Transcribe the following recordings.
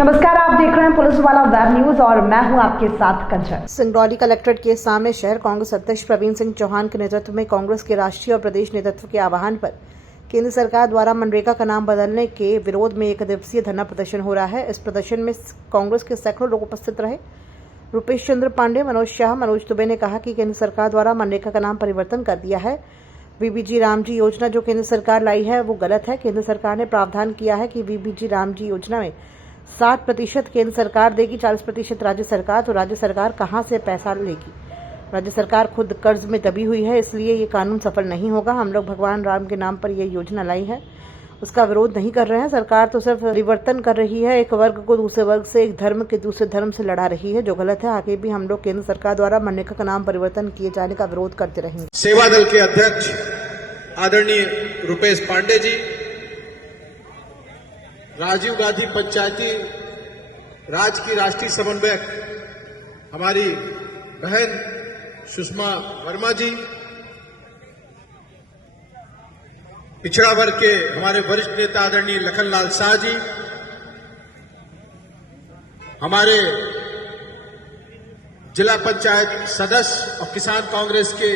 नमस्कार, आप देख रहे हैं पुलिस वाला वेब न्यूज और मैं हूं आपके साथ कंचन। सिंगरौली कलेक्ट्रेट के सामने शहर कांग्रेस अध्यक्ष प्रवीण सिंह चौहान के नेतृत्व में कांग्रेस के राष्ट्रीय और प्रदेश नेतृत्व के आह्वान पर केंद्र सरकार द्वारा मनरेगा का नाम बदलने के विरोध में एक दिवसीय धरना प्रदर्शन हो रहा है। इस प्रदर्शन में कांग्रेस के सैकड़ों लोग उपस्थित रहे। रुपेश चंद्र पांडे, मनोज शाह, मनोज दुबे ने कहा कि केंद्र सरकार द्वारा मनरेगा का नाम परिवर्तन कर दिया है। बीबीजी रामजी योजना जो केंद्र सरकार लाई है वो गलत है। केंद्र सरकार ने प्रावधान किया है कि बीबीजी रामजी योजना में 60% केंद्र सरकार देगी, 40% राज्य सरकार। तो राज्य सरकार कहां से पैसा लेगी? राज्य सरकार खुद कर्ज में दबी हुई है, इसलिए ये कानून सफल नहीं होगा। हम लोग भगवान राम के नाम पर ये योजना लाई है, उसका विरोध नहीं कर रहे हैं। सरकार तो सिर्फ परिवर्तन कर रही है, एक वर्ग को दूसरे वर्ग से, एक धर्म के दूसरे धर्म से लड़ा रही है, जो गलत है। आगे भी हम लोग केंद्र सरकार द्वारा मनरेगा का नाम परिवर्तन किए जाने का विरोध करते रहेंगे। सेवा दल के अध्यक्ष आदरणीय रुपेश पांडे जी, राजीव गांधी पंचायती राज की राष्ट्रीय समन्वयक हमारी बहन सुषमा वर्मा जी, पिछड़ा वर्ग के हमारे वरिष्ठ नेता आदरणीय लखनलाल शाह जी, हमारे जिला पंचायत सदस्य और किसान कांग्रेस के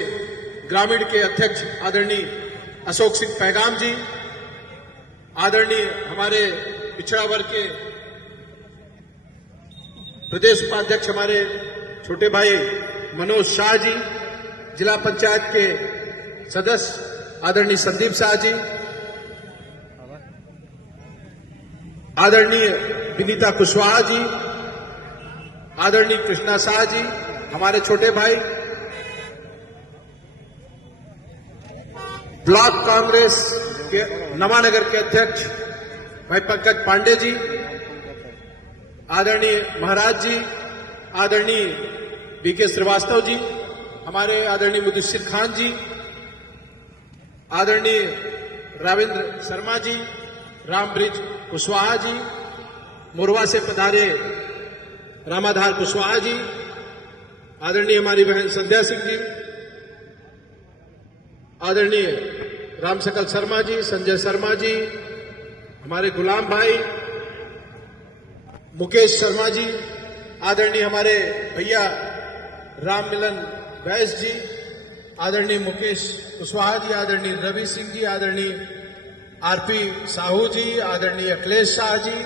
ग्रामीण के अध्यक्ष आदरणीय अशोक सिंह पैगाम जी, आदरणीय हमारे पिछड़ा वर्ग के प्रदेश उपाध्यक्ष हमारे छोटे भाई मनोज शाह जी, जिला पंचायत के सदस्य आदरणीय संदीप शाह जी, आदरणीय विनीता कुशवाहा जी, आदरणीय कृष्णा शाह जी, हमारे छोटे भाई ब्लॉक कांग्रेस के नवानगर के अध्यक्ष भाई पंकज पांडे जी, आदरणीय महाराज जी, आदरणीय बीके श्रीवास्तव जी, हमारे आदरणीय मुदस्सिर खान जी, आदरणीय राविंद्र शर्मा जी, रामब्रिज कुशवाहा जी, मोरवा से पधारे रामाधार कुशवाहा जी, आदरणीय हमारी बहन संध्या सिंह जी, आदरणीय रामसकल शर्मा जी, संजय शर्मा जी, हमारे गुलाम भाई मुकेश शर्मा जी, आदरणीय हमारे भैया राम मिलन बैस जी, आदरणीय मुकेश कुशवाहा जी, आदरणीय रवि सिंह जी, आदरणीय आरपी साहू जी, आदरणीय अखिलेश शाह जी,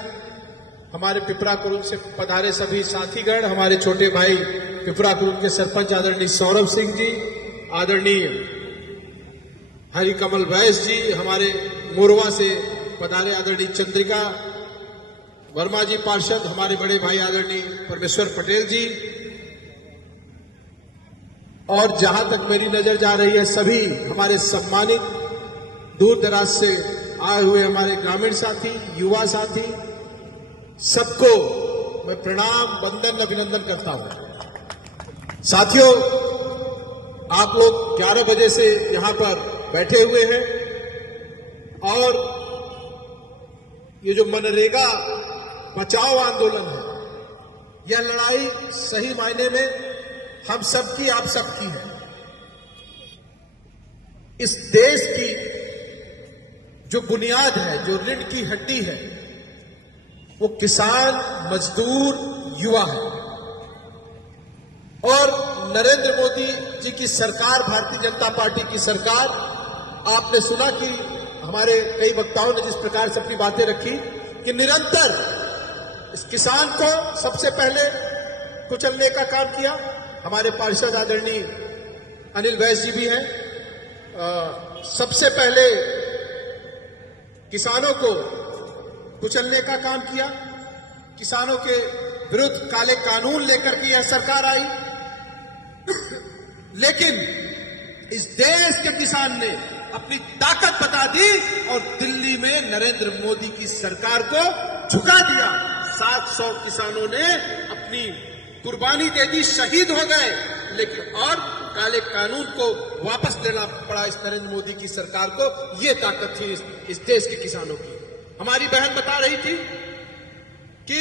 हमारे पिपरा कुरुल से पधारे सभी साथीगण, हमारे छोटे भाई पिपरा कुरुल के सरपंच आदरणीय सौरभ सिंह जी, आदरणीय हरिकमल बैस जी, हमारे मोरवा से पधारे आदरणीय चंद्रिका वर्मा जी पार्षद, हमारे बड़े भाई आदरणीय परमेश्वर पटेल जी, और जहां तक मेरी नजर जा रही है सभी हमारे सम्मानित दूर दराज से आए हुए हमारे ग्रामीण साथी, युवा साथी, सबको मैं प्रणाम, वंदन, अभिनंदन करता हूं। साथियों, आप लोग 11 बजे से यहां पर बैठे हुए हैं और ये जो मनरेगा बचाओ आंदोलन है, यह लड़ाई सही मायने में हम सबकी, आप सबकी है। इस देश की जो बुनियाद है, जो रीढ़ की हड्डी है, वो किसान, मजदूर, युवा है। और नरेंद्र मोदी जी की सरकार, भारतीय जनता पार्टी की सरकार, आपने सुना कि हमारे कई वक्ताओं ने जिस प्रकार से अपनी बातें रखी कि निरंतर इस किसान को सबसे पहले कुचलने का काम किया। हमारे पार्षद आदरणीय अनिल बैस जी भी हैं, सबसे पहले किसानों को कुचलने का काम किया। किसानों के विरुद्ध काले कानून लेकर के यह सरकार आई, लेकिन इस देश के किसान ने अपनी ताकत बता दी और दिल्ली में नरेंद्र मोदी की सरकार को झुका दिया। 700 किसानों ने अपनी कुर्बानी दे दी, शहीद हो गए, लेकिन और काले कानून को वापस लेना पड़ा इस नरेंद्र मोदी की सरकार को। यह ताकत थी इस देश के किसानों की। हमारी बहन बता रही थी कि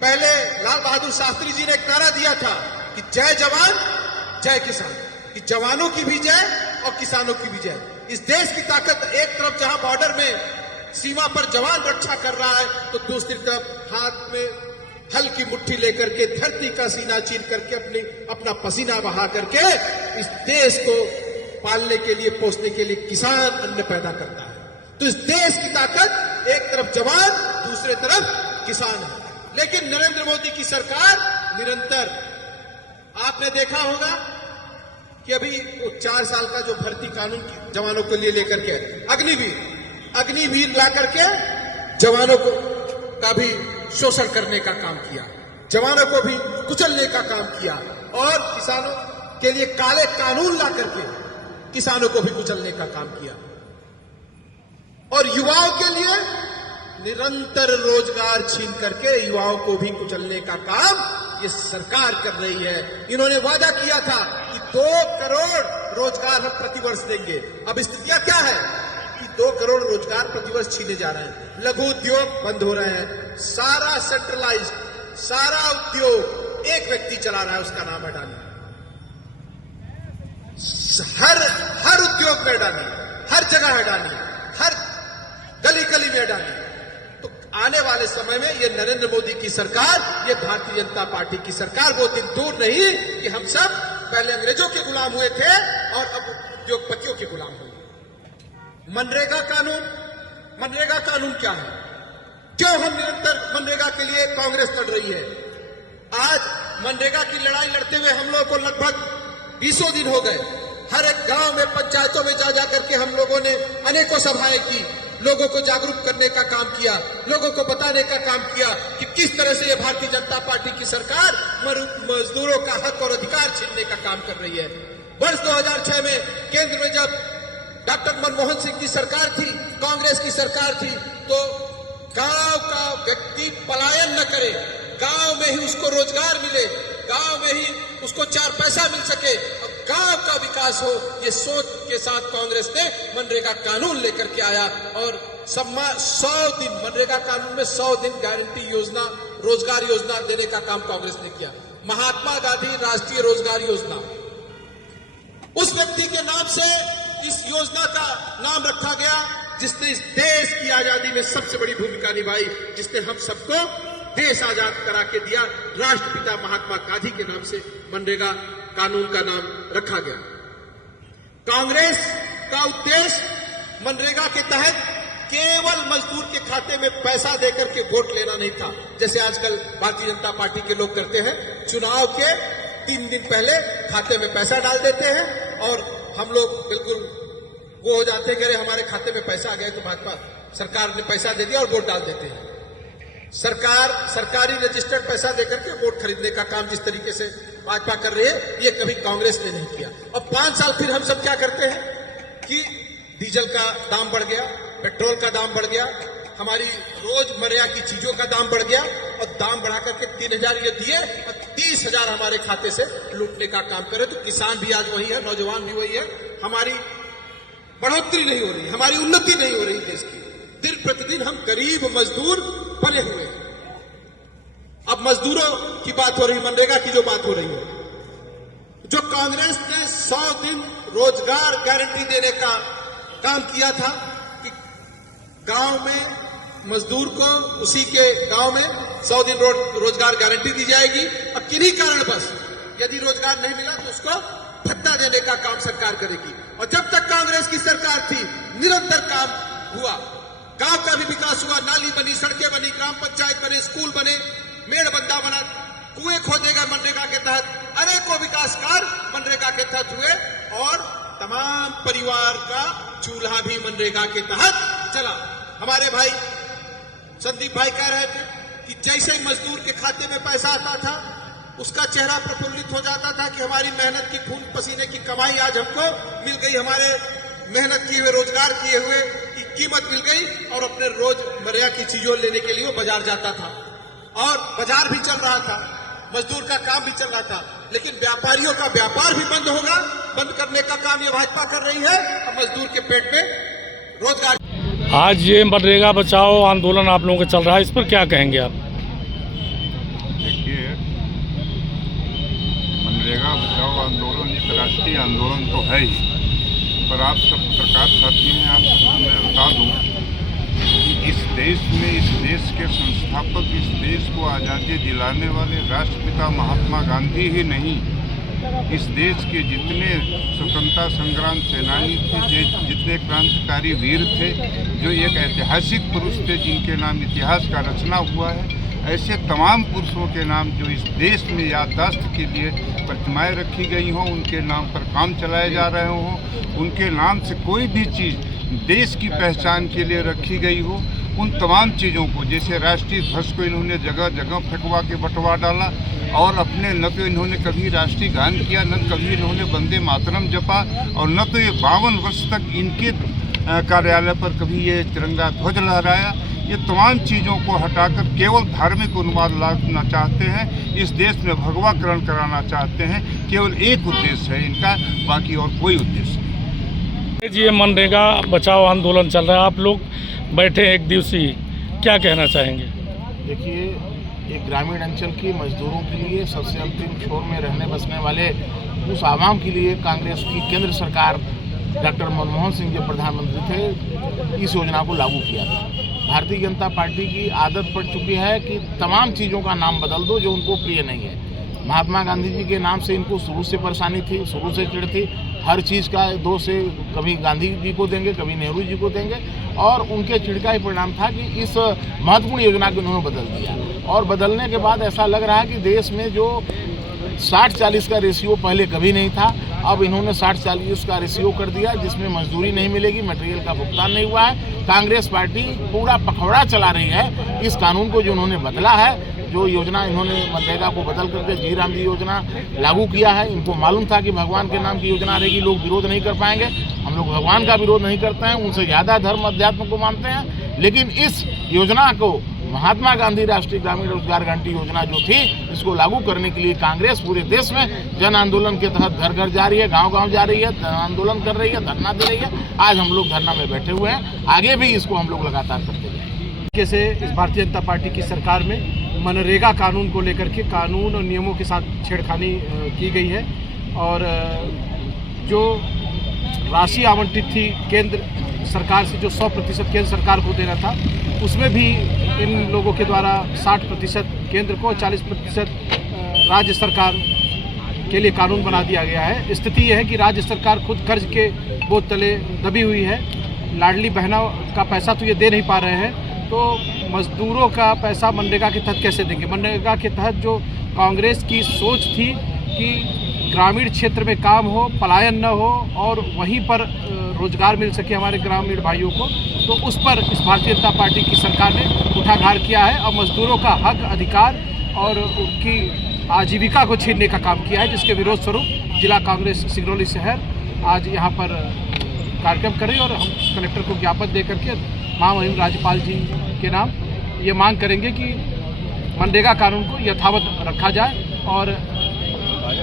पहले लाल बहादुर शास्त्री जी ने एक नारा दिया था कि जय जवान जय किसान, कि जवानों की भी जय और किसानों की भी जय। इस देश की ताकत एक तरफ जहां बॉर्डर में सीमा पर जवान रक्षा कर रहा है, तो दूसरी तरफ हाथ में हल की मुट्ठी लेकर के धरती का सीना चीर करके अपना पसीना बहा करके इस देश को पालने के लिए, पोसने के लिए किसान अन्न पैदा करता है। तो इस देश की ताकत एक तरफ जवान, दूसरे तरफ किसान है। लेकिन नरेंद्र मोदी की सरकार निरंतर, आपने देखा होगा कि अभी वो 4 साल का जो भर्ती कानून जवानों के लिए लेकर के अग्निवीर ला करके जवानों को का भी शोषण करने का काम किया, जवानों को भी कुचलने का काम किया, और किसानों के लिए काले कानून ला करके किसानों को भी कुचलने का काम किया, और युवाओं के लिए निरंतर रोजगार छीन करके युवाओं को भी कुचलने का काम ये सरकार कर रही है। इन्होंने वादा किया था कि 2 करोड़ रोजगार हम प्रतिवर्ष देंगे। अब स्थितियां क्या है कि 2 करोड़ रोजगार प्रतिवर्ष छीने जा रहे हैं, लघु उद्योग बंद हो रहे हैं, सारा सेंट्रलाइज, सारा उद्योग एक व्यक्ति चला रहा है, उसका नाम है अडानी। हर उद्योग में अडानी, हर जगह अडानी, हर गली गली में अडानी। तो आने वाले समय में ये नरेंद्र मोदी की सरकार, ये भारतीय जनता पार्टी की सरकार वो दिन दूर नहीं कि हम सब पहले अंग्रेजों के गुलाम हुए थे और अब उद्योगपतियों के गुलाम हुए। मनरेगा कानून क्या है? क्यों हम निरंतर मनरेगा के लिए कांग्रेस लड़ रही है? आज मनरेगा की लड़ाई लड़ते हुए हम लोगों को लगभग 20 दिन हो गए। हर एक गांव में, पंचायतों में जा करके हम लोगों ने अनेकों सभाएं की, लोगों को जागरूक करने का काम किया, लोगों को बताने का काम किया कि किस तरह से ये भारतीय जनता पार्टी की सरकार मजदूरों का हक और अधिकार छीनने का काम कर रही है। वर्ष 2006 में केंद्र में जब डॉक्टर मनमोहन सिंह की सरकार थी, कांग्रेस की सरकार थी, तो गांव का व्यक्ति पलायन न करे, गांव में ही उसको रोजगार मिले, गांव में ही उसको 4 पैसा मिल सके, गांव का विकास हो, ये सोच के साथ कांग्रेस ने मनरेगा कानून लेकर के आया। और 100 दिन मनरेगा कानून में 100 दिन गारंटी योजना, रोजगार योजना देने का काम कांग्रेस ने किया। महात्मा गांधी राष्ट्रीय रोजगार योजना, उस व्यक्ति के नाम से इस योजना का नाम रखा गया जिसने इस देश की आजादी में सबसे बड़ी भूमिका निभाई, जिसने हम सबको देश आजाद करा के दिया। राष्ट्रपिता महात्मा गांधी के नाम से मनरेगा कानून का नाम रखा गया। कांग्रेस का उद्देश्य मनरेगा के तहत केवल मजदूर के खाते में पैसा देकर के वोट लेना नहीं था, जैसे आजकल भारतीय जनता पार्टी के लोग करते हैं। चुनाव के 3 दिन पहले खाते में पैसा डाल देते हैं और हम लोग बिल्कुल वो हो जाते हैं कि अरे हमारे खाते में पैसा आ गया तो भाजपा सरकार ने पैसा दे दिया और वोट डाल देते हैं। सरकारी रजिस्टर्ड पैसा देकर के वोट खरीदने का काम जिस तरीके से भाजपा कर रही है, ये कभी कांग्रेस ने नहीं किया। और 5 साल फिर हम सब क्या करते हैं कि डीजल का दाम बढ़ गया, पेट्रोल का दाम बढ़ गया, हमारी रोजमर्रा की चीजों का दाम बढ़ गया, और दाम बढ़ा करके 3,000 ये दिए और 30,000 हमारे खाते से लूटने का काम करे। तो किसान भी आज वही है, नौजवान भी वही है, हमारी बढ़ोतरी नहीं हो रही, हमारी उन्नति नहीं हो रही देश की। दिन प्रतिदिन हम गरीब मजदूर बने हुए हैं। अब मजदूरों की बात हो रही, मनरेगा की जो बात हो रही है, जो कांग्रेस ने 100 दिन रोजगार गारंटी देने का काम किया था कि गांव में मजदूर को उसी के गांव में 100 दिन रोजगार गारंटी दी जाएगी, और किन्हीं कारणवश यदि रोजगार नहीं मिला तो उसको भत्ता देने का काम सरकार करेगी। और जब तक कांग्रेस की सरकार थी निरंतर काम हुआ, गांव का भी विकास हुआ, नाली बनी, सड़कें बनी, ग्राम पंचायत बने, स्कूल बने, मेड़बंदा बना, कुएं खोदेगा मनरेगा के तहत, अनेकों विकास कार्य मनरेगा के तहत हुए, और तमाम परिवार का चूल्हा भी मनरेगा के तहत चला। हमारे भाई संदीप भाई कह रहे थे कि जैसे ही मजदूर के खाते में पैसा आता था उसका चेहरा प्रफुल्लित हो जाता था कि हमारी मेहनत की खून पसीने की कमाई आज हमको मिल गई, हमारे मेहनत किए हुए रोजगार किए हुए की कीमत मिल गई, और अपने रोजमर्रा की चीजों लेने के लिए वो बाजार जाता था, और बाजार भी चल रहा था, मजदूर का काम भी चल रहा था। लेकिन व्यापारियों का व्यापार भी बंद होगा, बंद करने का काम ये भाजपा कर रही है, और मजदूर के पेट में रोजगार। आज ये मनरेगा बचाओ आंदोलन आप लोगों का चल रहा है, इस पर क्या कहेंगे आप? देखिए, मनरेगा बचाओ आंदोलन एक राष्ट्रीय आंदोलन तो है ही, पर आप सब पत्रकार साथी हैं, आप सबको मैं बता दूं कि इस देश में, इस देश के संस्थापक, इस देश को आज़ादी दिलाने वाले राष्ट्रपिता महात्मा गांधी ही नहीं, इस देश के जितने स्वतंत्रता संग्राम सेनानी थे, जितने क्रांतिकारी वीर थे, जो एक ऐतिहासिक पुरुष थे जिनके नाम इतिहास का रचना हुआ है, ऐसे तमाम पुरुषों के नाम जो इस देश में याददाश्त के लिए प्रतिमाएं रखी गई हों, उनके नाम पर काम चलाए जा रहे हों, उनके नाम से कोई भी चीज़ देश की पहचान के लिए रखी गई हो, उन तमाम चीज़ों को, जैसे राष्ट्रीय ध्वज को इन्होंने जगह जगह फेंकवा के बंटवा डाला और अपने न तो इन्होंने कभी राष्ट्रीय गान किया, न कभी इन्होंने वंदे मातरम जपा, और न तो ये 52 वर्ष तक इनके कार्यालय पर कभी ये तिरंगा ध्वज लहराया। ये तमाम चीज़ों को हटाकर केवल धार्मिक उन्माद लाना चाहते हैं, इस देश में भगवाकरण कराना चाहते हैं। केवल एक उद्देश्य है इनका, बाकी और कोई उद्देश्य नहीं। जी, ये मनरेगा बचाओ आंदोलन चल रहा है, आप लोग बैठे एक दिवसीय, क्या कहना चाहेंगे? देखिए, एक ग्रामीण अंचल के मजदूरों के लिए, सबसे अंतिम छोर में रहने बसने वाले उस आवाम के लिए कांग्रेस की केंद्र सरकार, डॉक्टर मनमोहन सिंह जो प्रधानमंत्री थे, इस योजना को लागू किया था। भारतीय जनता पार्टी की आदत पड़ चुकी है कि तमाम चीज़ों का नाम बदल दो जो उनको प्रिय नहीं है। महात्मा गांधी जी के नाम से इनको शुरू से परेशानी थी, शुरू से चिढ़ थी, हर चीज़ का दोष से कभी गांधी जी को देंगे, कभी नेहरू जी को देंगे, और उनके चिढ़ का ही परिणाम था कि इस महत्वपूर्ण योजना को उन्होंने बदल दिया। और बदलने के बाद ऐसा लग रहा है कि देश में जो 60-40 का रेशियो पहले कभी नहीं था, अब इन्होंने 60-40 का रेशियो कर दिया, जिसमें मजदूरी नहीं मिलेगी, मटेरियल का भुगतान नहीं हुआ है। कांग्रेस पार्टी पूरा पखवाड़ा चला रही है इस कानून को जो उन्होंने बदला है, जो योजना इन्होंने मनरेगा को बदल करके जी राम जी योजना लागू किया है। इनको मालूम था कि भगवान के नाम की योजना रहेगी, लोग विरोध नहीं कर पाएंगे। हम लोग भगवान का विरोध नहीं करते हैं, उनसे ज़्यादा धर्म अध्यात्म को मानते हैं, लेकिन इस योजना को, महात्मा गांधी राष्ट्रीय ग्रामीण रोजगार गारंटी योजना जो थी, इसको लागू करने के लिए कांग्रेस पूरे देश में जन आंदोलन के तहत घर घर जा रही है, गांव गांव जा रही है, आंदोलन कर रही है, धरना दे रही है। आज हम लोग धरना में बैठे हुए हैं, आगे भी इसको हम लोग लगातार करते रहेंगे। से इस भारतीय जनता पार्टी की सरकार में मनरेगा कानून को लेकर के कानून और नियमों के साथ छेड़खानी की गई है, और जो राशि आवंटित थी केंद्र सरकार से, जो 100% केंद्र सरकार को देना था, उसमें भी इन लोगों के द्वारा 60% केंद्र को, 40% राज्य सरकार के लिए कानून बना दिया गया है। स्थिति यह है कि राज्य सरकार खुद कर्ज के बोझ तले दबी हुई है। लाडली बहनों का पैसा तो ये दे नहीं पा रहे हैं, तो मजदूरों का पैसा मनरेगा के तहत कैसे देंगे? मनरेगा के तहत जो कांग्रेस की सोच थी कि ग्रामीण क्षेत्र में काम हो, पलायन न हो और वहीं पर रोजगार मिल सके हमारे ग्रामीण भाइयों को, तो उस पर इस भारतीय जनता पार्टी की सरकार ने उठाघार किया है और मजदूरों का हक, अधिकार और उनकी आजीविका को छीनने का काम किया है, जिसके विरोध स्वरूप जिला कांग्रेस सिंगरौली शहर आज यहाँ पर कार्यक्रम कर रही है। और हम कलेक्टर को ज्ञापन दे करके महामहिम राज्यपाल जी के नाम ये मांग करेंगे कि मनरेगा कानून को यथावत रखा जाए और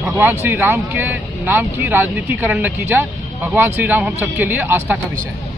भगवान श्री राम के नाम की राजनीतिकरण न की जाए। भगवान श्री राम हम सबके लिए आस्था का विषय है।